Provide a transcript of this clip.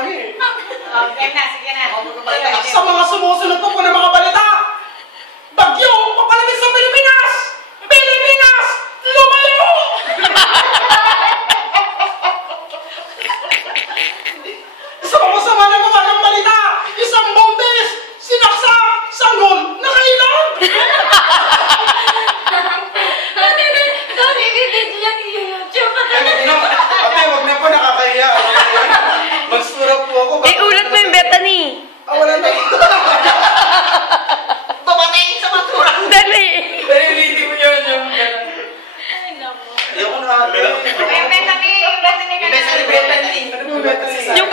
marami. Okay na, sige na. Sa mga sumusunod po ng mga balita, bagyo papalapit sa Pilipinas! Pilipinas! Lumayo! Sa mga sama ng umagang balita, isang bombes, sinaksak, sanggol, nakailan! Ate, huwag na po, nakakahiya. Magstura po ako. Ulat mo yung Bethany. Wala na. Babatayin sa matura. Dali. Naliliti mo yun yung... Ay, naku. Ayoko na ate. Yung Bethany ka na. Bethany. Yung